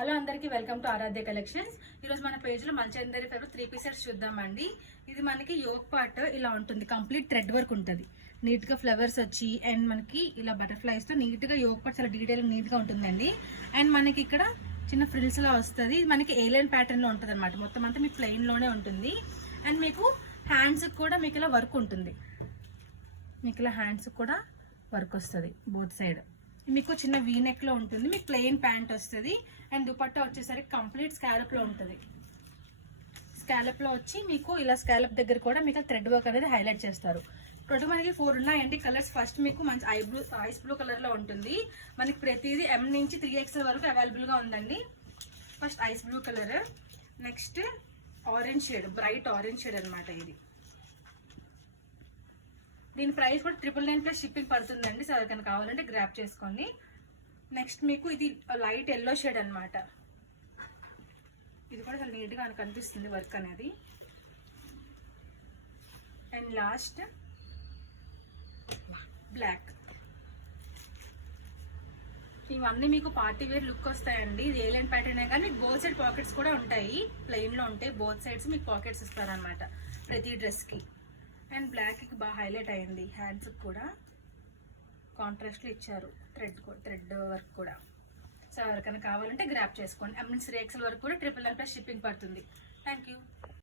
Hello అందరికి welcome to Aaradhya collections. ఈరోజు మన పేజ్ లో మంచి ఫేవర్ 3 సెట్స్ చూద్దామండి. ఇది మనకి యోక్ పార్ట్ ఇలా ఉంటుంది, కంప్లీట్ థ్రెడ్ వర్క్ ఉంటుంది, నీట్ గా ఫ్లవర్స్ వచ్చి అండ్ మనకి ఇలా బటర్ఫ్లైస్ తో నీట్ గా యోక్ పార్ట్ చాలా డీటెయిల్ నీట్ గా ఉంటుందండి. అండ్ మనకి ఇక్కడ చిన్న ఫ్రిల్స్ లా వస్తుంది, మనకి ఏలియన్ ప్యాటర్న్ లో ఉంటుంది అనమాట. మొత్తం అంతా మీకు ప్లెయిన్ లోనే ఉంటుంది. అండ్ మీకు హ్యాండ్స్ కూడా మీకు ఇలా వర్క్ ఉంటుంది, మీకు ఇలా హ్యాండ్స్ కూడా వర్క్ వస్తుంది బోత్ సైడ్. మీకు చిన్న వీనెక్ లో ఉంటుంది, మీకు ప్లెయిన్ ప్యాంట్ వస్తుంది. అండ్ దుపట్టా వచ్చేసరికి కంప్లీట్ స్కాలప్ లో ఉంటుంది. స్కాలప్ లో వచ్చి మీకు ఇలా స్కాలప్ దగ్గర కూడా మీకు థ్రెడ్ వర్క్ అనేది హైలైట్ చేస్తారు. టోటల్ మనకి 4 ఉన్నాయండి కలర్స్. ఫస్ట్ మీకు మంచి ఐస్ బ్లూ కలర్ లో ఉంటుంది. మనకి ప్రతిదీ M నుంచి 3XL వరకు అవైలబుల్ గా ఉందండి. First ice blue colour, next orange shade, bright orange shade అనమాట ఇది. దీని ప్రైస్ కూడా 999 షిప్పింగ్ పడుతుందండి. సో ఎవరికైనా కావాలంటే గ్రాప్ చేసుకోండి. నెక్స్ట్ మీకు ఇది లైట్ ఎల్లో షేడ్ అనమాట. ఇది కూడా చాలా నీట్గా కనిపిస్తుంది వర్క్ అనేది. And last block. ఇవన్నీ మీకు పార్టీ వేర్ లుక్ వస్తాయండి. ఇది ఏలియన్ ప్యాటర్న్ కానీ బోత్ సైడ్ పాకెట్స్ కూడా ఉంటాయి, ప్లెయిన్ లో ఉంటాయి. బోత్ సైడ్స్ మీకు పాకెట్స్ ఇస్తారనమాట ప్రతి డ్రెస్ కి. అండ్ బ్లాక్ కి బాగా హైలైట్ అయింది. హ్యాండ్స్ కూడా కాంట్రాస్ట్ లో ఇచ్చారు, థ్రెడ్ వర్క్ కూడా. సో ఎవరికైనా కావాలంటే గ్రాప్ చేసుకోండి. M నుంచి 3XL వరకు కూడా 999 షిప్పింగ్ పడుతుంది. Thank you.